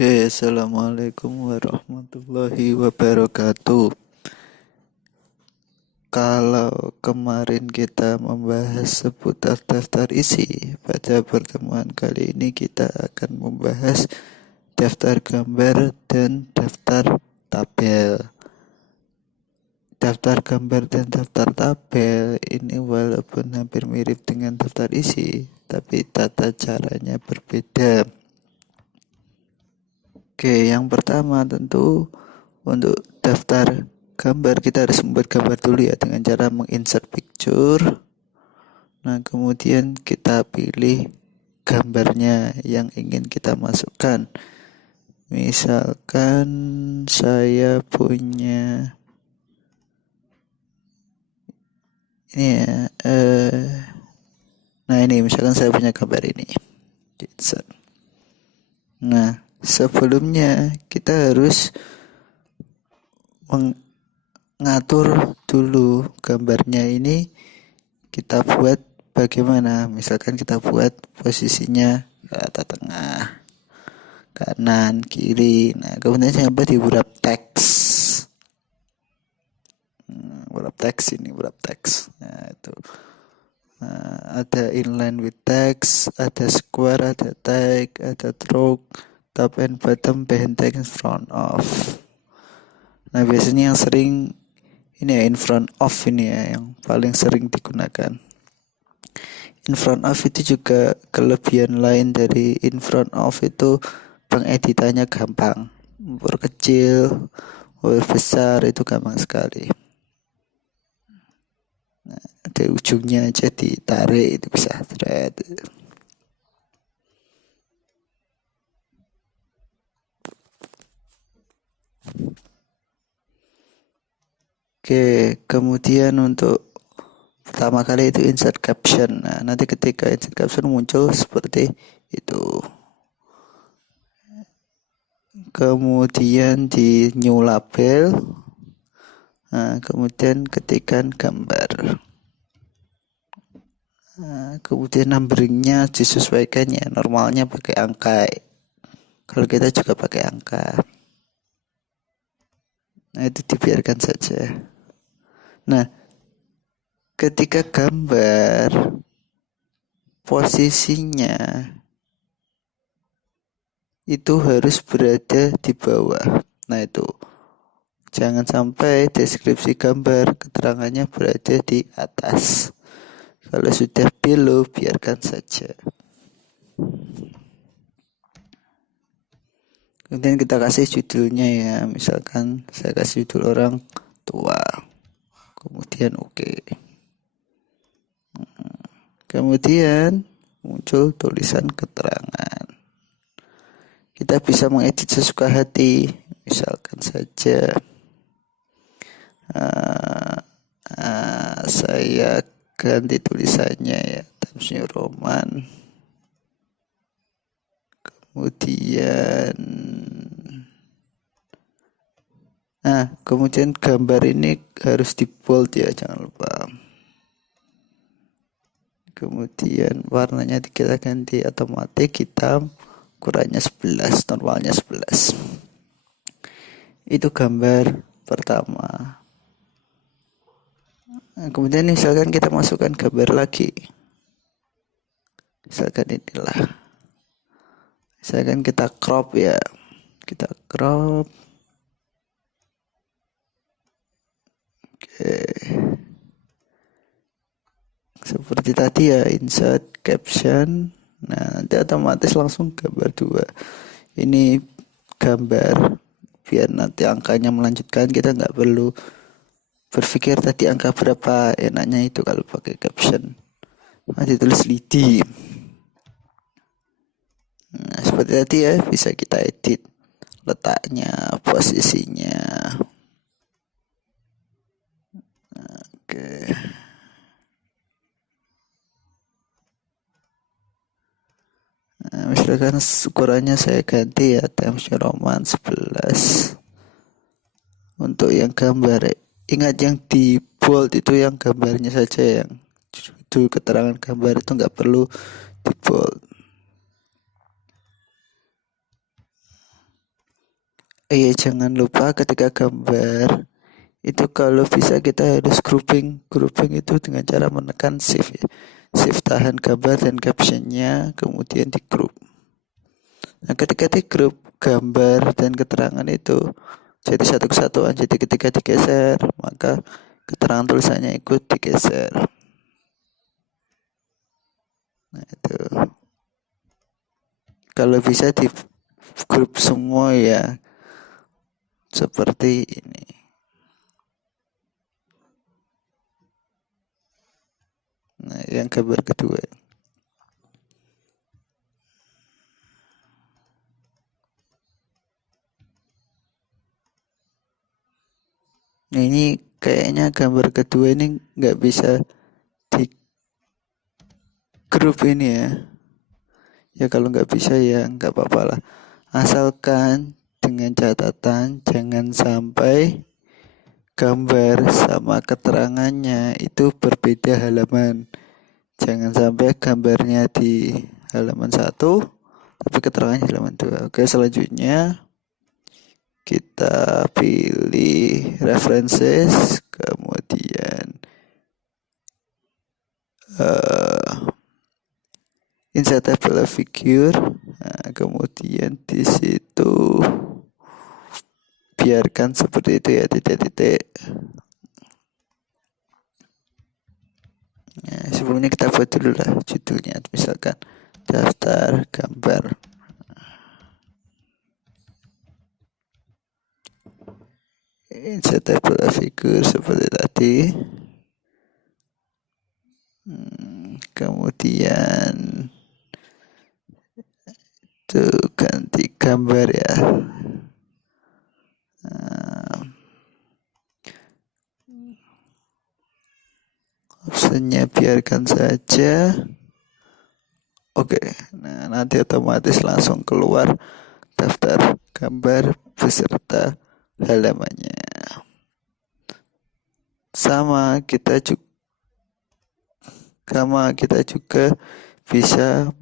Oke, assalamualaikum warahmatullahi wabarakatuh. Kalau kemarin kita membahas seputar daftar isi, pada pertemuan kali ini kita akan membahas daftar gambar dan daftar tabel. Daftar gambar dan daftar tabel ini walaupun hampir mirip dengan daftar isi, tapi tata caranya berbeda. Oke, yang pertama tentu untuk daftar gambar kita harus membuat gambar dulu ya dengan cara menginsert picture. Nah, kemudian kita pilih gambarnya yang ingin kita masukkan. Misalkan saya punya ini ya, nah ini misalkan saya punya gambar ini. Insert. Nah, sebelumnya kita harus mengatur dulu gambarnya ini kita buat bagaimana. Misalkan kita buat posisinya rata tengah, kanan, kiri. Nah, kemudian saya buat di wrap text. Wrap text ini, wrap text. Nah, itu. Nah, ada inline with text, ada square, ada tag, ada stroke, top and bottom, behind text, front of. Nah, biasanya yang sering ini ya, in front of ini ya, yang paling sering digunakan. In front of itu juga kelebihan lain dari in front of itu pengeditannya gampang. Memperkecil, besar itu gampang sekali. Nah, ada ujungnya aja ditarik itu bisa thread. Oke, kemudian untuk pertama kali itu insert caption. Nah, nanti ketika insert caption muncul seperti itu. Kemudian di new label. Nah, kemudian ketikkan gambar. Nah, kemudian numberingnya disesuaikan ya. Normalnya pakai angka. Kalau kita juga pakai angka. Nah, itu dibiarkan saja. Nah, ketika gambar posisinya itu harus berada di bawah. Nah, itu jangan sampai deskripsi gambar keterangannya berada di atas. Kalau sudah below, biarkan saja. Kemudian kita kasih judulnya ya. Misalkan saya kasih judul orang tua. Kemudian oke. Kemudian muncul tulisan keterangan. Kita bisa mengedit sesuka hati. Misalkan saja saya ganti tulisannya ya, Times New Roman. Kemudian gambar ini harus di bold ya, jangan lupa. Kemudian warnanya kita ganti otomatis hitam, ukurannya 11, normalnya 11. Itu gambar pertama. Nah, kemudian misalkan kita masukkan gambar lagi. Misalkan inilah. Misalkan kita crop ya. Kita crop. Oke. Seperti tadi ya, insert caption. Nah, nanti otomatis langsung gambar 2. Ini gambar biar nanti angkanya melanjutkan, kita nggak perlu berpikir tadi angka berapa. Enaknya itu kalau pakai caption. Nanti tulis lidi. Nah, seperti tadi ya, bisa kita edit letaknya, posisinya. Oke. Nah, misalkan ukurannya saya ganti ya, Times New Roman 11. Untuk yang gambar, ingat yang di bold itu yang gambarnya saja, yang judul keterangan gambar itu nggak perlu di bold. Iya, jangan lupa ketika gambar itu kalau bisa kita harus grouping. Grouping itu dengan cara menekan shift ya. Shift tahan gambar dan captionnya, kemudian di group. Nah, ketika di group, gambar dan keterangan itu jadi satu kesatuan. Jadi ketika digeser, maka keterangan tulisannya ikut digeser. Nah, itu. Kalau bisa di grup semua ya, seperti ini. Nah, yang gambar kedua. Nah, ini kayaknya gambar kedua ini nggak bisa di grup ini ya. Ya kalau nggak bisa ya nggak apa-apa lah. Asalkan dengan catatan jangan sampai gambar sama keterangannya itu berbeda halaman. Jangan sampai gambarnya di halaman 1 tapi keterangannya di halaman 2. Oke, selanjutnya kita pilih references, kemudian insert table figure. Nah, kemudian di situ biarkan seperti itu ya, titik-titik. Nah, sebelumnya kita buat dulu lah judulnya, misalkan daftar gambar. Insert table figure seperti tadi. Kemudian itu ganti gambar ya. Opsinya biarkan saja. Oke, nah nanti otomatis langsung keluar daftar gambar beserta halamannya. Sama kita juga bisa